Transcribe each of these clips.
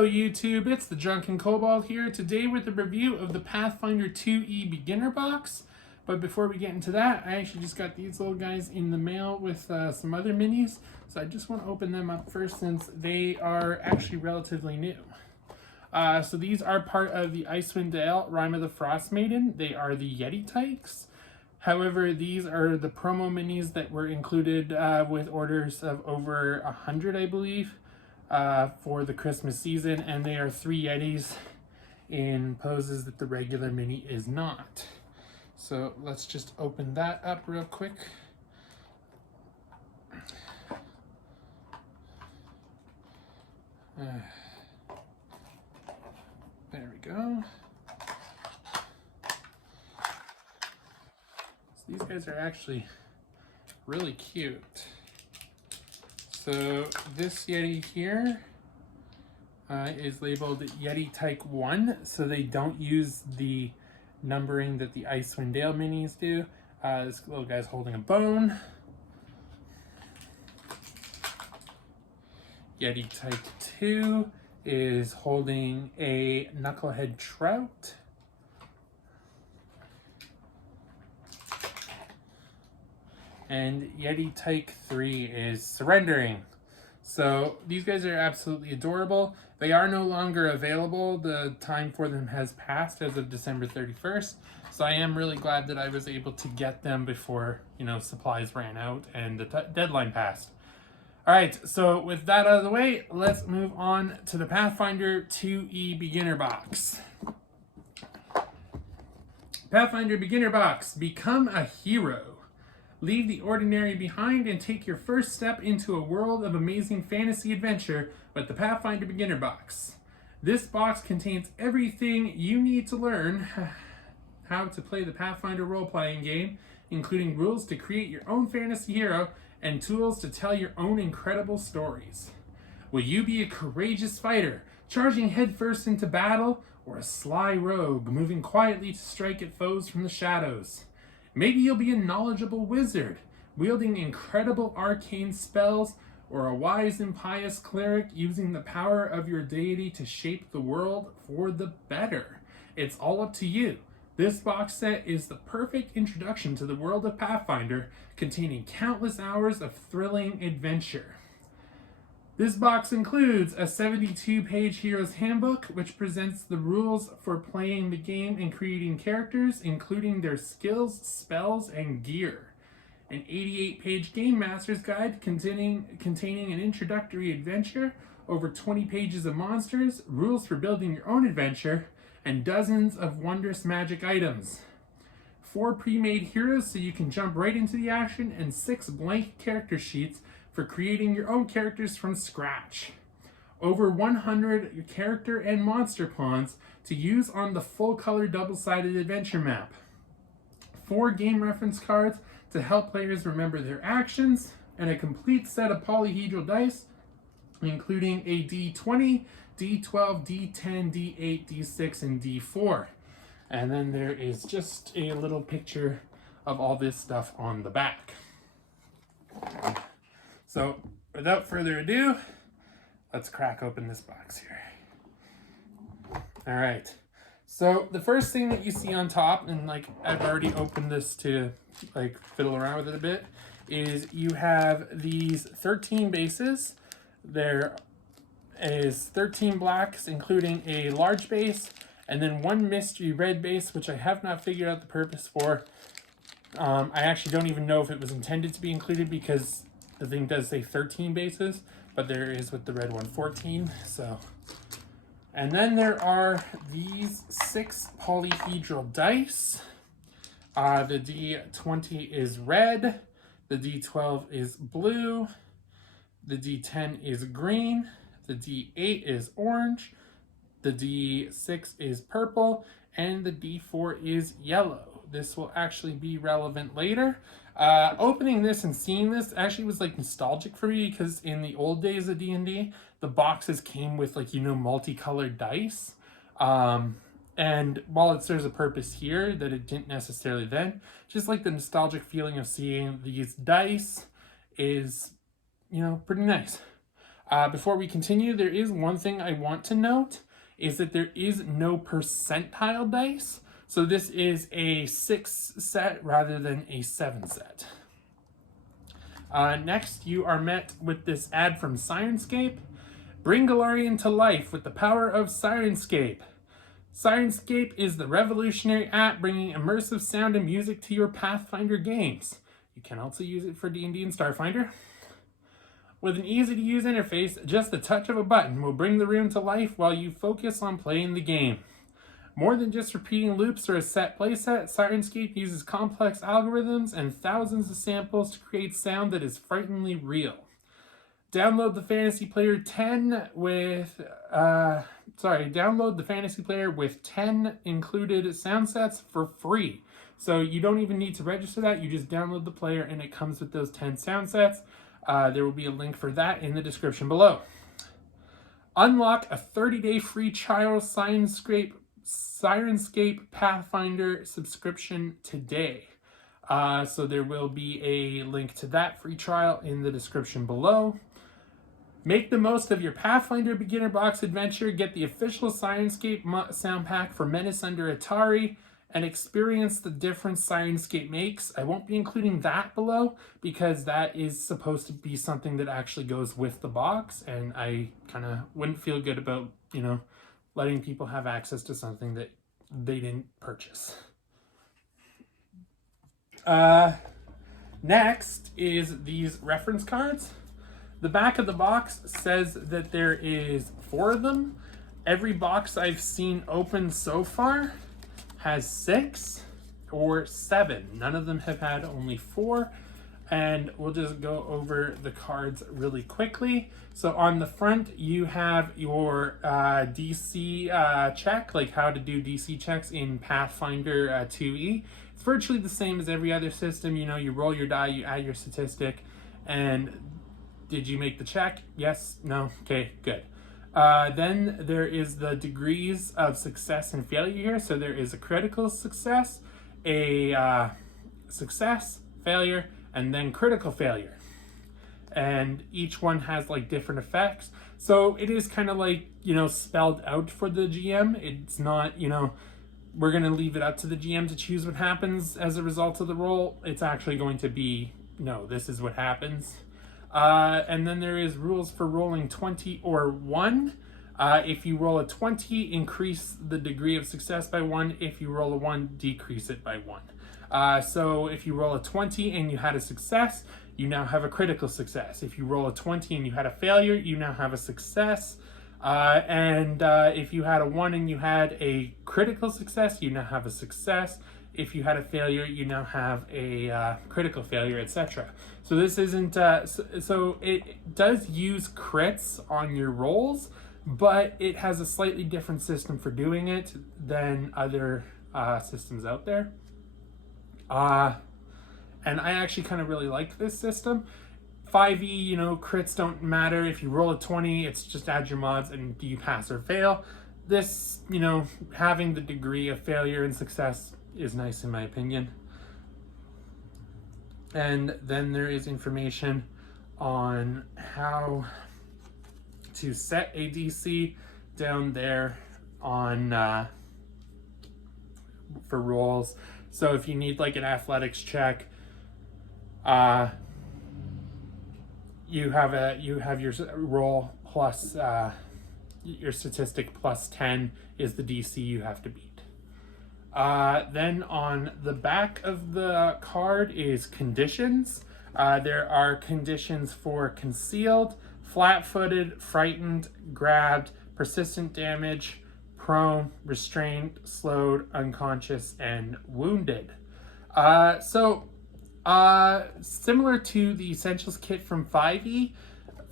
Hello YouTube, it's the Drunken Kobold here, today with a review of the Pathfinder 2E beginner box. But before we get into that, I actually just got these little guys in the mail with some other minis. So I just want to open them up first since they are actually relatively new. So these are part of the Icewind Dale Rime of the Frost Maiden. They are the Yeti Tykes. However, these are the promo minis that were included with orders of over 100, I believe. For the Christmas season, and they are 3 Yetis in poses that the regular mini is not. So let's just open that up real quick. There we go. So these guys are actually really cute. So this Yeti here is labeled Yeti Tyke 1, so they don't use the numbering that the Icewind Dale minis do. This little guy's holding a bone. Yeti Tyke 2 is holding a knucklehead trout. And Yeti Tyke 3 is surrendering. So these guys are absolutely adorable. They are no longer available. The time for them has passed as of December 31st. So I am really glad that I was able to get them before, supplies ran out and the deadline passed. All right, so with that out of the way, let's move on to the Pathfinder 2E beginner box. Pathfinder beginner box, become a hero. Leave the ordinary behind and take your first step into a world of amazing fantasy adventure with the Pathfinder Beginner Box. This box contains everything you need to learn how to play the Pathfinder role-playing game, including rules to create your own fantasy hero and tools to tell your own incredible stories. Will you be a courageous fighter, charging headfirst into battle, or a sly rogue, moving quietly to strike at foes from the shadows? Maybe you'll be a knowledgeable wizard, wielding incredible arcane spells, or a wise and pious cleric using the power of your deity to shape the world for the better. It's all up to you. This box set is the perfect introduction to the world of Pathfinder, containing countless hours of thrilling adventure. This box includes a 72-page Hero's Handbook, which presents the rules for playing the game and creating characters, including their skills, spells, and gear. An 88-page Game Master's Guide containing an introductory adventure, over 20 pages of monsters, rules for building your own adventure, and dozens of wondrous magic items. 4 pre-made heroes so you can jump right into the action, and 6 blank character sheets for creating your own characters from scratch. Over 100 character and monster pawns to use on the full-color double-sided adventure map. 4 game reference cards to help players remember their actions, and a complete set of polyhedral dice, including a D20, D12, D10, D8, D6, and D4. And then there is just a little picture of all this stuff on the back. So, without further ado, let's crack open this box here. All right. So, the first thing that you see on top, and I've already opened this to fiddle around with it a bit, is you have these 13 bases. There is 13 blacks, including a large base, and then 1 mystery red base, which I have not figured out the purpose for. I actually don't even know if it was intended to be included because the thing does say 13 bases, but there is with the red one 14. So, and then there are these 6 polyhedral dice. The D20 is red, the D12 is blue, the D10 is green, the D8 is orange, the D6 is purple, and the D4 is yellow. This will actually be relevant later. Opening this and seeing this actually was nostalgic for me because in the old days of D&D, the boxes came with multicolored dice. And while it serves a purpose here that it didn't necessarily then, just the nostalgic feeling of seeing these dice is, pretty nice. Before we continue, there is one thing I want to note, is that there is no percentile dice. So this is a 6 set rather than a 7 set. Next, you are met with this ad from Sirenscape. Bring Galarian to life with the power of Sirenscape. Sirenscape is the revolutionary app bringing immersive sound and music to your Pathfinder games. You can also use it for D&D and Starfinder. With an easy-to-use interface, just the touch of a button will bring the room to life while you focus on playing the game. More than just repeating loops or a set playset, Sirenscape uses complex algorithms and thousands of samples to create sound that is frighteningly real. Download the Fantasy Player with 10 included sound sets for free. So you don't even need to register that. You just download the player and it comes with those 10 sound sets. There will be a link for that in the description below. Unlock a 30-day free trial Sirenscape Pathfinder subscription today. So there will be a link to that free trial in the description below. Make the most of your Pathfinder Beginner Box adventure. Get the official Sirenscape sound pack for Menace Under Otari and experience the difference Sirenscape makes. I won't be including that below because that is supposed to be something that actually goes with the box, and I kind of wouldn't feel good about, letting people have access to something that they didn't purchase. Next is these reference cards. The back of the box says that there is 4 of them. Every box I've seen open so far has 6 or 7. None of them have had only 4. And we'll just go over the cards really quickly. So on the front, you have your DC check, like how to do DC checks in Pathfinder 2e. It's virtually the same as every other system. You roll your die, you add your statistic, and did you make the check? Yes? No? Okay, good. Then there is the degrees of success and failure here. So there is a critical success, a success, failure, and then critical failure. And each one has different effects. So it is kind of spelled out for the GM. It's not, we're going to leave it up to the GM to choose what happens as a result of the roll. It's actually going to be, no, this is what happens. And then there is rules for rolling 20 or 1. If you roll a 20, increase the degree of success by 1. If you roll a 1, decrease it by 1. So if you roll a 20 and you had a success, you now have a critical success. If you roll a 20 and you had a failure, you now have a success. And if you had a 1 and you had a critical success, you now have a success. If you had a failure, you now have a critical failure, etc. So this isn't, so it does use crits on your rolls, but it has a slightly different system for doing it than other systems out there. And I actually kind of really like this system. 5e, crits don't matter. If you roll a 20, it's just add your mods and do you pass or fail. This, having the degree of failure and success is nice in my opinion. And then there is information on how to set a DC down there on for rolls. So if you need an athletics check, you have your roll plus your statistic plus 10 is the DC you have to beat. Then on the back of the card is conditions. There are conditions for concealed, flat-footed, frightened, grabbed, persistent damage, prone, restrained, slowed, unconscious, and wounded. Similar to the Essentials kit from 5e,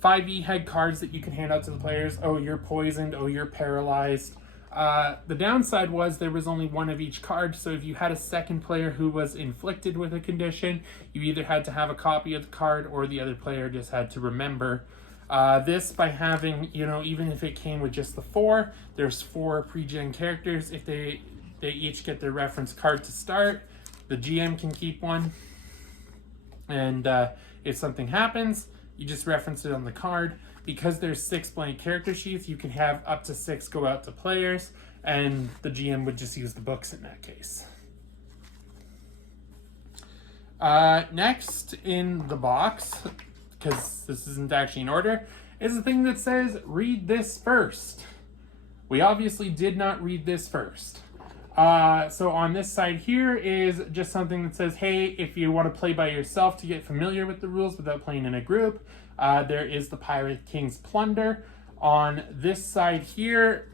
5e had cards that you can hand out to the players. Oh, you're poisoned. Oh, you're paralyzed. The downside was there was only one of each card, so if you had a second player who was inflicted with a condition, you either had to have a copy of the card or the other player just had to remember. This, by having, even if it came with just the 4, there's 4 pre-gen characters. If they each get their reference card to start, the GM can keep one. And if something happens, you just reference it on the card. because there's 6 blank character sheets, you can have up to 6 go out to players, and the GM would just use the books in that case. Next in the box, because this isn't actually in order, is the thing that says read this first. We obviously did not read this first. So on this side here is just something that says, hey, if you want to play by yourself to get familiar with the rules without playing in a group, there is the Pirate King's Plunder. On this side here,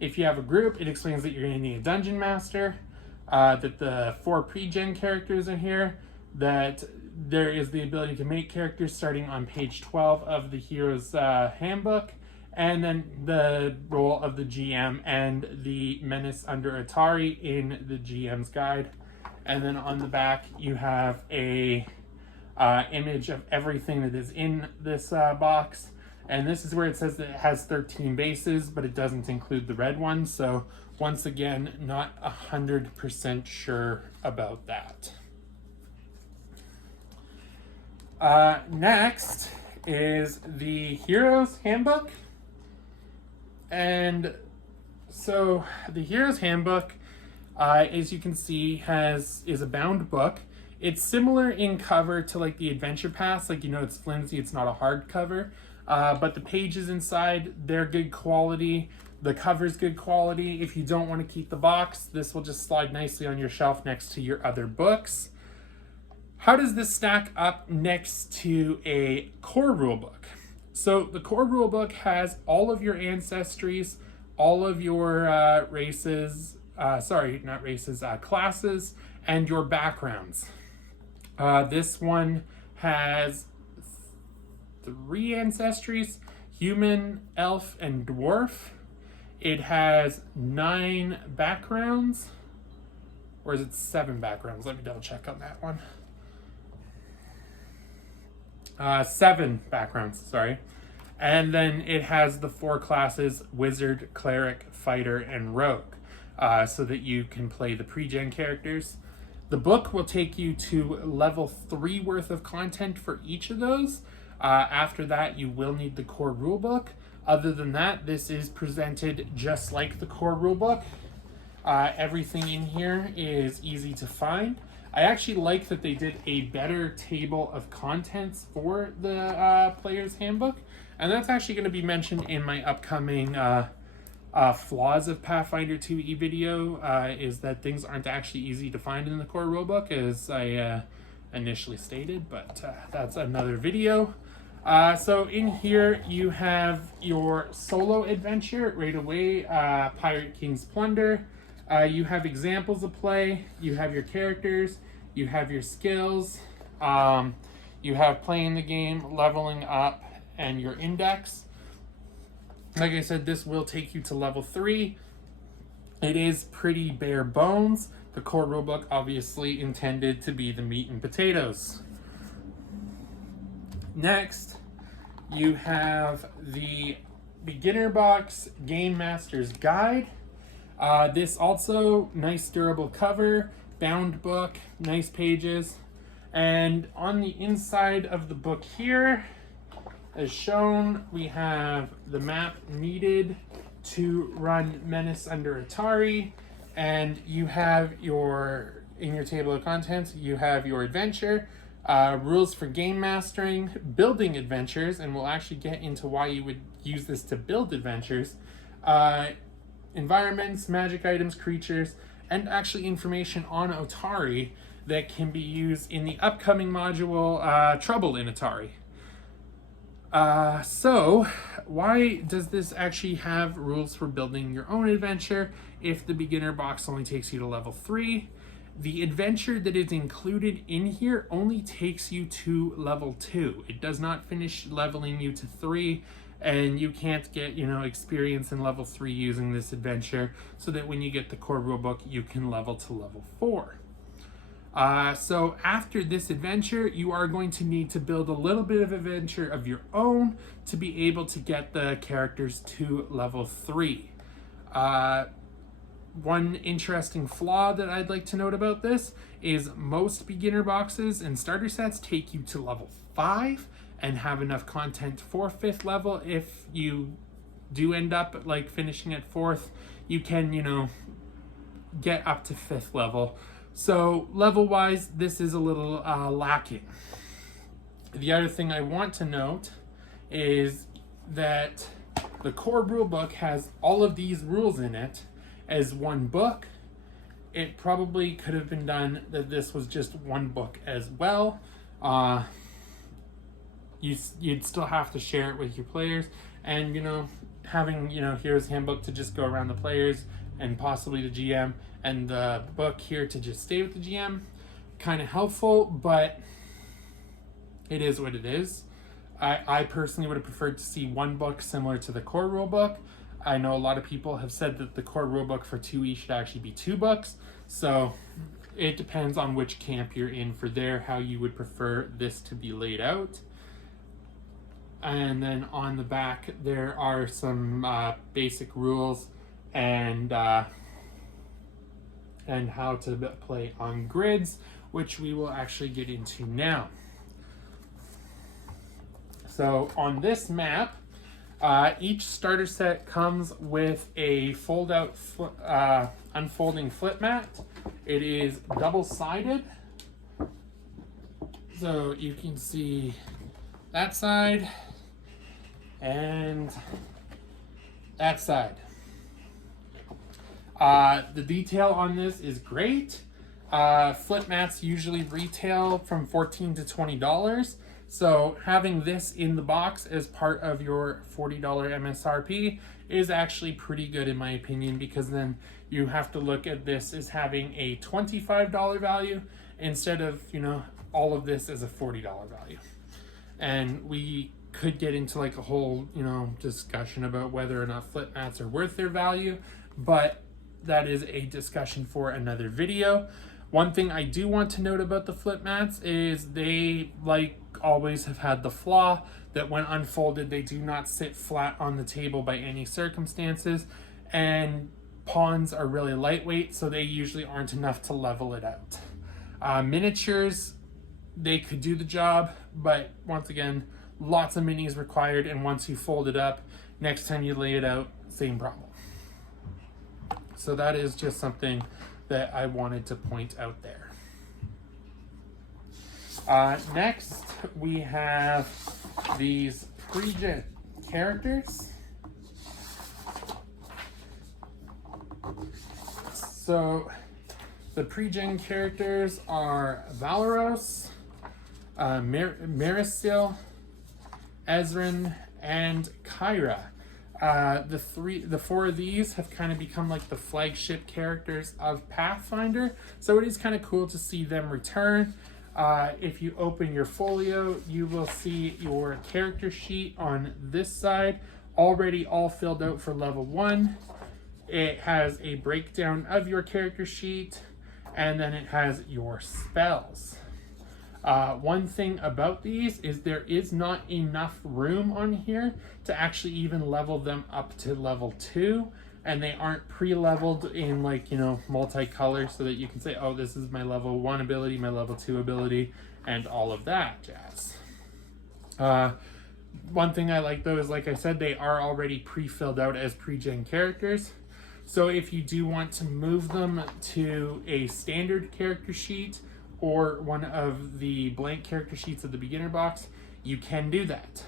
if you have a group, it explains that you're going to need a Dungeon Master, that the 4 pre-gen characters are here, that there is the ability to make characters starting on page 12 of the Hero's Handbook, and then the role of the GM and the Menace under Otari in the GM's Guide. And then on the back, you have a image of everything that is in this box. And this is where it says that it has 13 bases, but it doesn't include the red one. So once again, not 100% sure about that. Next is the Hero's Handbook. And so the Hero's Handbook, as you can see, is a bound book. It's similar in cover to like the Adventure Pass, like, you know, it's flimsy, it's not a hardcover, but the pages inside, they're good quality. The cover's good quality. If you don't want to keep the box, this will just slide nicely on your shelf next to your other books. How does this stack up next to a core rulebook? So the core rulebook has all of your ancestries, all of your classes, and your backgrounds. This one has 3 ancestries: human, elf, and dwarf. It has 9 backgrounds, or is it 7 backgrounds? Let me double check on that one. 7 backgrounds, sorry. And then it has the 4 classes: wizard, cleric, fighter, and rogue, so that you can play the pre-gen characters. The book will take you to level 3 worth of content for each of those. After that, you will need the core rulebook. Other than that, this is presented just like the core rulebook. Everything in here is easy to find. I actually like that they did a better table of contents for the Player's Handbook, and that's actually going to be mentioned in my upcoming flaws of Pathfinder 2e video, is that things aren't actually easy to find in the core rulebook, as I initially stated, but that's another video. So in here you have your solo adventure right away, Pirate King's Plunder. You have examples of play, you have your characters, you have your skills, you have playing the game, leveling up, and your index. Like I said, this will take you to level 3. It is pretty bare bones. The core rulebook obviously intended to be the meat and potatoes. Next, you have the Beginner Box Game Master's Guide. This also nice durable cover, bound book, nice pages, and on the inside of the book here, as shown, we have the map needed to run Menace under Otari, and you have in your table of contents, you have your adventure, rules for game mastering, building adventures, and we'll actually get into why you would use this to build adventures, environments, magic items, creatures, and actually information on Otari that can be used in the upcoming module, Trouble in Otari. So why does this actually have rules for building your own adventure if the beginner box only takes you to level 3? The adventure that is included in here only takes you to level 2. It does not finish leveling you to 3, and you can't get, experience in level 3 using this adventure, so that when you get the core rulebook, you can level to level 4. So after this adventure, you are going to need to build a little bit of adventure of your own to be able to get the characters to level 3. One interesting flaw that I'd like to note about this is most beginner boxes and starter sets take you to level 5, and have enough content for 5th level. If you do end up like finishing at 4th, you can, you know, get up to 5th level. So level wise, this is a little lacking. The other thing I want to note is that the core rulebook has all of these rules in it as one book. It probably could have been done that this was just one book as well. You'd still have to share it with your players, and, you know, having, you know, here's handbook to just go around the players and possibly the GM, and the book here to just stay with the GM, kind of helpful, but it is what it is. I personally would have preferred to see one book similar to the core rulebook. I know a lot of people have said that the core rulebook for 2E should actually be 2 books, so it depends on which camp you're in for there, how you would prefer this to be laid out. And then on the back, there are some basic rules and how to play on grids, which we will actually get into now. So on this map, each starter set comes with a fold-out unfolding flip mat. It is double-sided, so you can see that side and that side. The detail on this is great. Flip mats usually retail from $14 to $20. So having this in the box as part of your $40 MSRP is actually pretty good in my opinion, because then you have to look at this as having a $25 value instead of, you know, all of this as a $40 value. And we could get into like a whole, you know, discussion about whether or not flip mats are worth their value, but that is a discussion for another video. One thing I do want to note about the flip mats is they, like always, have had the flaw that when unfolded, they do not sit flat on the table by any circumstances, and pawns are really lightweight, so they usually aren't enough to level it out. Miniatures, they could do the job, but once again, lots of minis required, and once you fold it up, next time you lay it out, same problem. So that is just something that I wanted to point out there. Next, we have these pre-gen characters. So the pre-gen characters are Valeros, Marisil, Ezrin, and Kyra. The 4 of these have kind of become like the flagship characters of Pathfinder, so it is kind of cool to see them return. If you open your folio, you will see your character sheet on this side, already all filled out for level 1. It has a breakdown of your character sheet, and then it has your spells. One thing about these is there is not enough room on here to actually even level them up to level 2, and they aren't pre-leveled in, like, you know, multicolor, so that you can say, oh, this is my level 1 ability, my level 2 ability, and all of that jazz. One thing I like though is, like I said, they are already pre-filled out as pre-gen characters. So if you do want to move them to a standard character sheet or one of the blank character sheets of the beginner box, you can do that.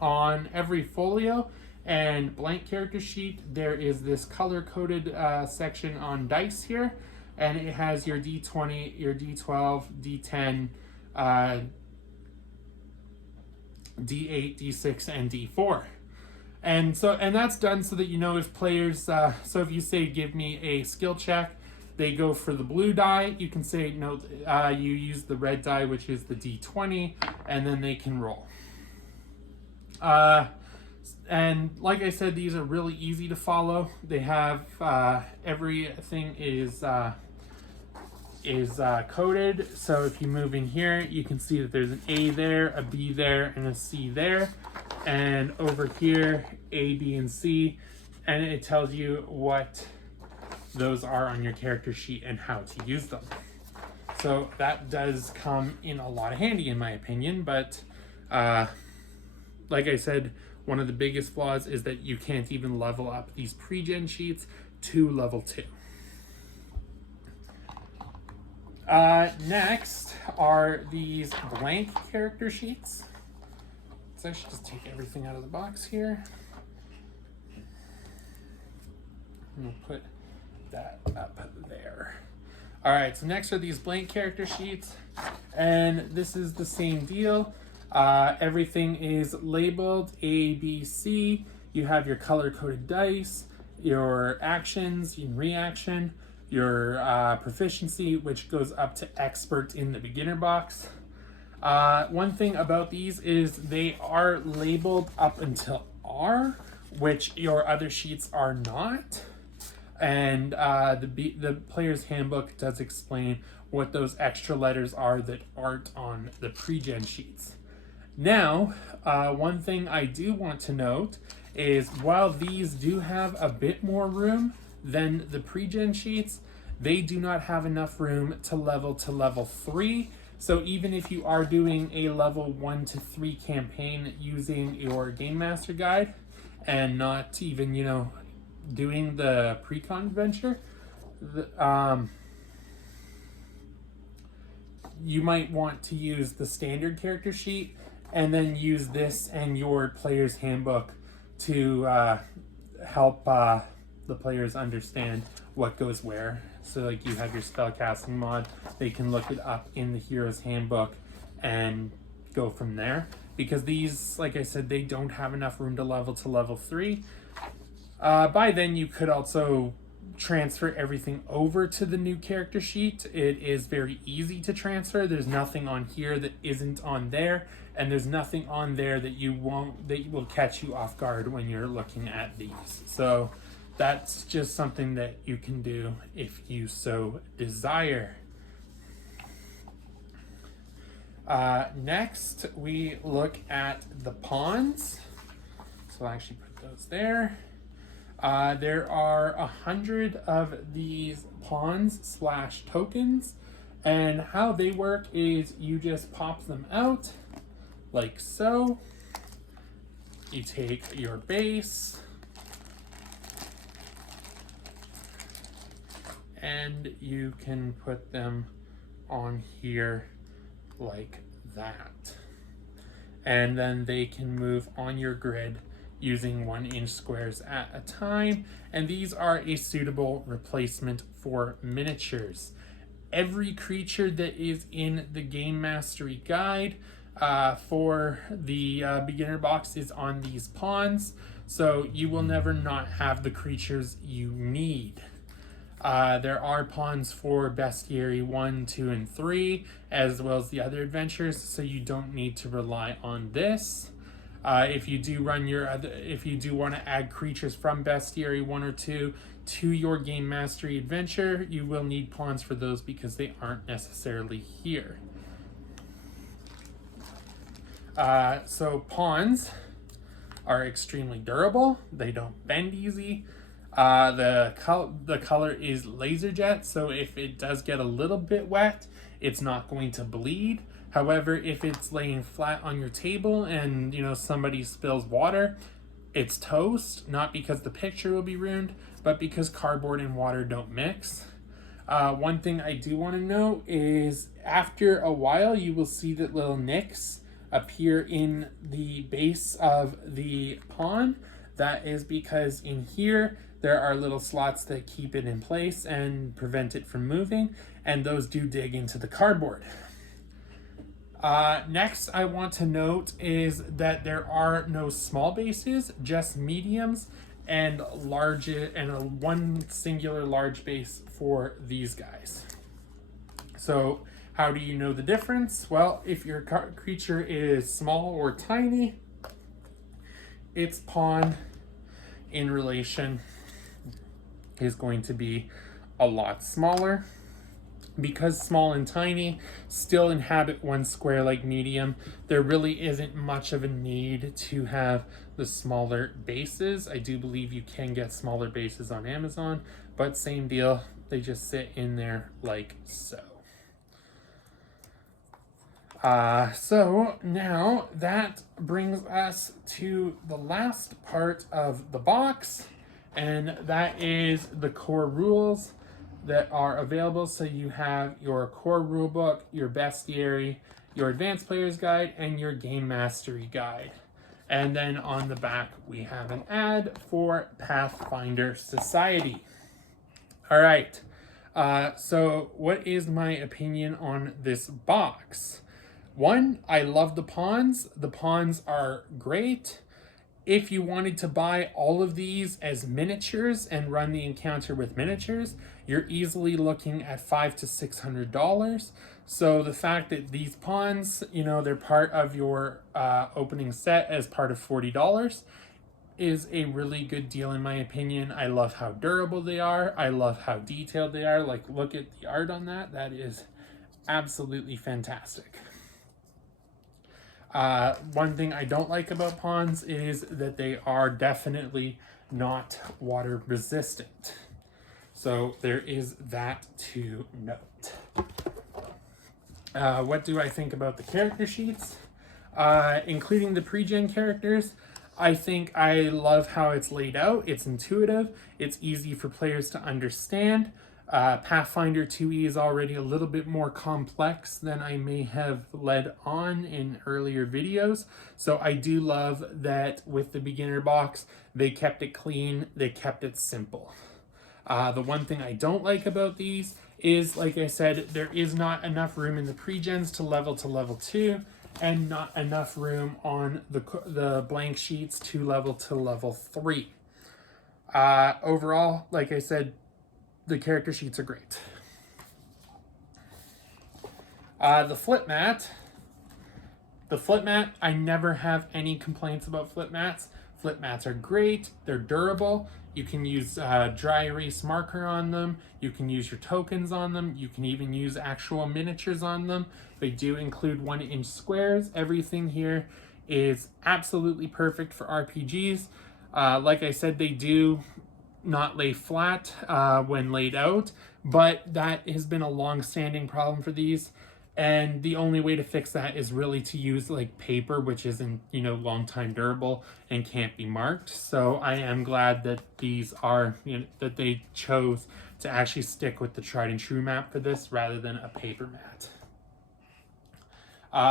On every folio and blank character sheet, there is this color-coded section on dice here, and it has your D20, your D12, D10, D8, D6, and D4. And that's done so that you know if players, so if you say, give me a skill check, they go for the blue die, you can say, no, you use the red die, which is the D20, and then they can roll. And like I said, these are really easy to follow. They have, everything is coded. So if you move in here, you can see that there's an A there, a B there, and a C there. And over here, A, B, and C, and it tells you what those are on your character sheet and how to use them. So that does come in a lot of handy in my opinion, but Like I said, one of the biggest flaws is that you can't even level up these pre-gen sheets to level 2. Next are these blank character sheets. So I should just take everything out of the box here. And we'll put that up there. All right, so next are these blank character sheets. And this is the same deal. Everything is labeled A, B, C. You have your color-coded dice, your actions, your reaction, your proficiency, which goes up to expert in the beginner box. One thing about these is they are labeled up until R, which your other sheets are not. And the player's handbook does explain what those extra letters are that aren't on the pre-gen sheets. Now, one thing I do want to note is while these do have a bit more room than the pre-gen sheets, they do not have enough room to level 3. So even if you are doing a level 1 to 3 campaign using your Game Master Guide and not even, doing the pre-con adventure, you might want to use the standard character sheet and then use this and your player's handbook to help the players understand what goes where. So like you have your spellcasting mod, they can look it up in the hero's handbook and go from there. Because these, like I said, they don't have enough room to level 3. By then you could also transfer everything over to the new character sheet. It is very easy to transfer. There's nothing on here that isn't on there, and there's nothing on there that will catch you off guard when you're looking at these. So that's just something that you can do if you so desire. Next, we look at the pawns. So I'll actually put those there. There are 100 of these pawns / tokens, and how they work is you just pop them out like so. You take your base and you can put them on here like that, and then they can move on your grid using 1-inch squares at a time, and these are a suitable replacement for miniatures. Every creature that is in the Game Mastery Guide for the beginner box is on these pawns, so you will never not have the creatures you need. There are pawns for Bestiary 1, 2, and 3, as well as the other adventures, so you don't need to rely on this. If you do want to add creatures from Bestiary 1 or 2 to your Game Mastery adventure, you will need pawns for those because they aren't necessarily here. So pawns are extremely durable. They don't bend easy. The color is laser jet, so if it does get a little bit wet, it's not going to bleed. However, if it's laying flat on your table and somebody spills water, it's toast, not because the picture will be ruined, but because cardboard and water don't mix. One thing I do want to note is after a while you will see that little nicks appear in the base of the pawn. That is because in here there are little slots that keep it in place and prevent it from moving, and those do dig into the cardboard. Next I want to note is that there are no small bases, just mediums and large, and one singular large base for these guys. So how do you know the difference? Well, if your creature is small or tiny, its pawn in relation is going to be a lot smaller. Because small and tiny still inhabit one square like medium, there really isn't much of a need to have the smaller bases. I do believe you can get smaller bases on Amazon, but same deal, they just sit in there like so. So now that brings us to the last part of the box, and that is the core rules that are available. So you have your core rulebook, your bestiary, your advanced player's guide, and your game mastery guide. And then on the back, we have an ad for Pathfinder Society. All right. So what is my opinion on this box? One, I love the pawns. The pawns are great. If you wanted to buy all of these as miniatures and run the encounter with miniatures, you're easily looking at $500 to $600. So the fact that these pawns, they're part of your opening set as part of $40 is a really good deal in my opinion. I love how durable they are. I love how detailed they are. Like, look at the art on that. That is absolutely fantastic. One thing I don't like about pawns is that they are definitely not water resistant. So there is that to note. What do I think about the character sheets? Including the pre-gen characters, I think I love how it's laid out. It's intuitive. It's easy for players to understand. Pathfinder 2e is already a little bit more complex than I may have led on in earlier videos. So I do love that with the beginner box, they kept it clean, they kept it simple. The one thing I don't like about these is, like I said, there is not enough room in the pre-gens to level 2, and not enough room on the blank sheets to level 3. Overall, like I said, the character sheets are great. The flip mat, I never have any complaints about flip mats. Flip mats are great. They're durable. You can use dry erase marker on them. You can use your tokens on them. You can even use actual miniatures on them. They do include 1-inch squares. Everything here is absolutely perfect for RPGs. Like I said, they do not lay flat when laid out, but that has been a long-standing problem for these, and the only way to fix that is really to use like paper, which isn't long time durable and can't be marked. So I am glad that these are that they chose to actually stick with the tried and true map for this rather than a paper mat.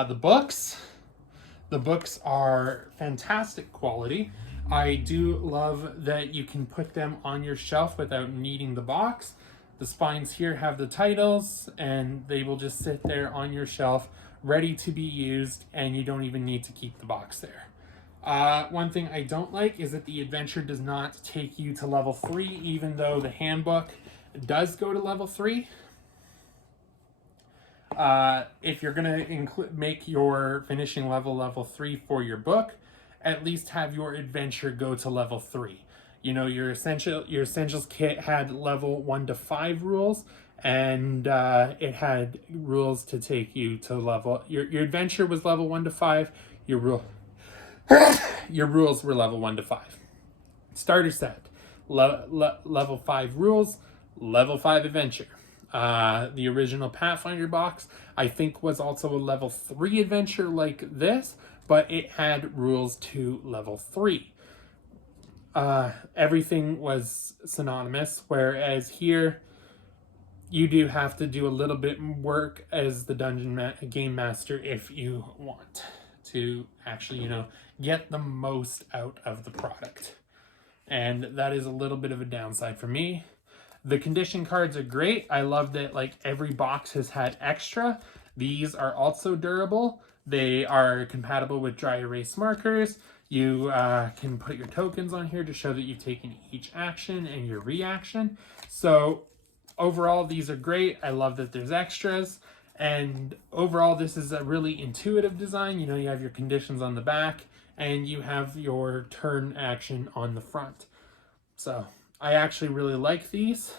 The books are fantastic quality. I do love that you can put them on your shelf without needing the box. The spines here have the titles, and they will just sit there on your shelf ready to be used, and you don't even need to keep the box there. One thing I don't like is that the adventure does not take you to level 3, even though the handbook does go to level 3. If you're going to make your finishing level 3 for your book, at least have your adventure go to level 3. Your essentials kit had level 1 to 5 rules, and it had rules to take you to level. Your adventure was level 1 to 5. Your rules were level 1 to 5. Starter set, level 5 rules, level 5 adventure. The original Pathfinder box, I think, was also a level 3 adventure like this, but it had rules to level 3. Everything was synonymous, whereas here you do have to do a little bit work as the game master if you want to actually, get the most out of the product. And that is a little bit of a downside for me. The condition cards are great. I love that every box has had extra. These are also durable. They are compatible with dry erase markers. You can put your tokens on here to show that you've taken each action and your reaction. So overall, these are great. I love that there's extras. And overall, this is a really intuitive design. You have your conditions on the back, and you have your turn action on the front. So I actually really like these.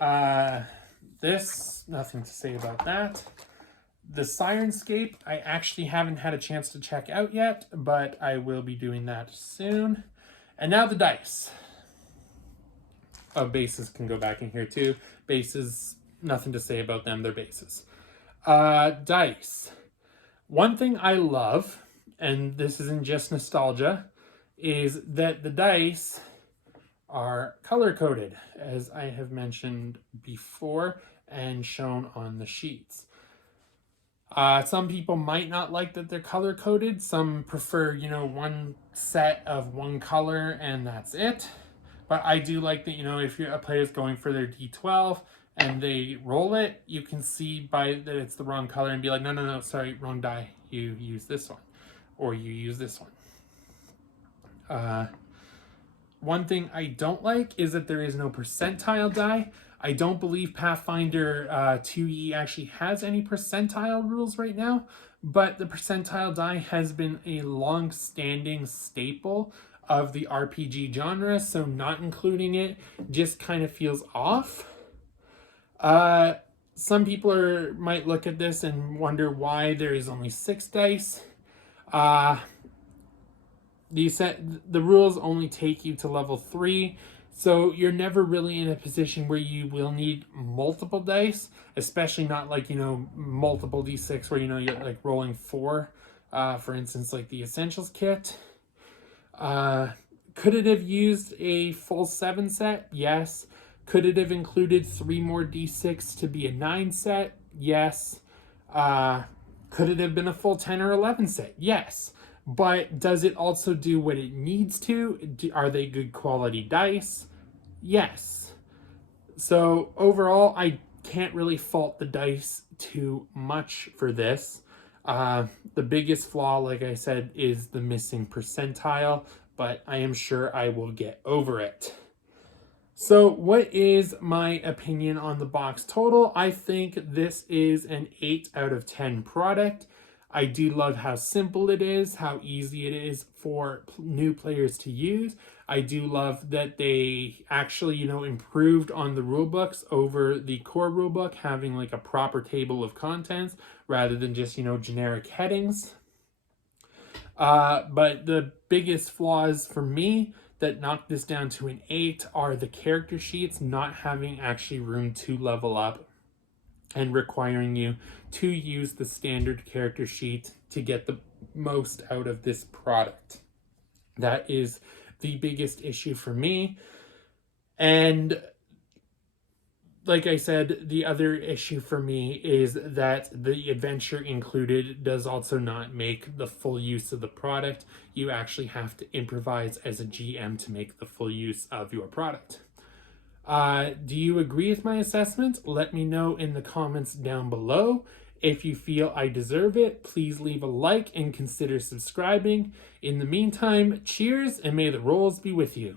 Nothing to say about that. The Sirenscape, I actually haven't had a chance to check out yet, but I will be doing that soon. And now the dice. Oh, bases can go back in here too. Bases, nothing to say about them, they're bases. Dice. One thing I love, and this isn't just nostalgia, is that the dice are color-coded, as I have mentioned before and shown on the sheets. Some people might not like that they're color-coded. Some prefer, one set of one color and that's it. But I do like that, if a player's going for their D12 and they roll it, you can see by that it's the wrong color and be like, no, sorry, wrong die. You use this one. Or you use this one. One thing I don't like is that there is no percentile die. I don't believe Pathfinder 2e actually has any percentile rules right now, but the percentile die has been a long-standing staple of the RPG genre, so not including it just kind of feels off. Some people might look at this and wonder why there is only 6 dice. The rules only take you to level 3, so you're never really in a position where you will need multiple dice, especially not like, multiple d6 where, you're like rolling 4, for instance, like the Essentials kit. Could it have used a full 7 set? Yes. Could it have included 3 more d6 to be a 9 set? Yes. Could it have been a full 10 or 11 set? Yes. But does it also do what it needs to? Are they good quality dice? Yes. So overall, I can't really fault the dice too much for this. The biggest flaw, like I said, is the missing percentile, but I am sure I will get over it. So what is my opinion on the box total? I think this is an 8 out of 10 product. I do love how simple it is, how easy it is for new players to use. I do love that they actually, improved on the rulebooks over the core rulebook, having like a proper table of contents rather than just, generic headings. But the biggest flaws for me that knocked this down to an 8 are the character sheets not having actually room to level up and requiring you to use the standard character sheet to get the most out of this product. That is the biggest issue for me. And like I said, the other issue for me is that the adventure included does also not make the full use of the product. You actually have to improvise as a GM to make the full use of your product. Do you agree with my assessment? Let me know in the comments down below. If you feel I deserve it, please leave a like and consider subscribing. In the meantime, cheers and may the rolls be with you.